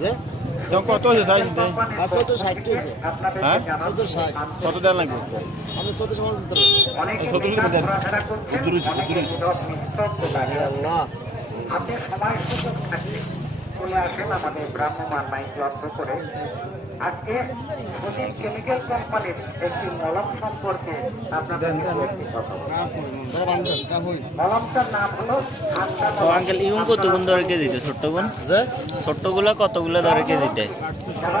যে? কত হয়েছে সাইজ আর চোদ্দ ষাট হয়েছে। হ্যাঁ? চোদ্দ ষাট। কত দেওয়া লাগবে? আমি চোদ্দ দিতে পারি শুধু দেন আল্লাহ আপনি সময় সুযোগ থাকলে চলে আসেন আমাদের ভ্রাম্যমান মাইক লক্ষ্য করে। আজকে সুদীর কেমিক্যাল কোম্পানির একটি মলম সম্পর্কে আপনাদের মলমটার নাম হলো আঙ্কেল ইউন দরে কেজিতে ছোট্ট ছোট্টগুলো কতগুলো দরে কেজিতে যারা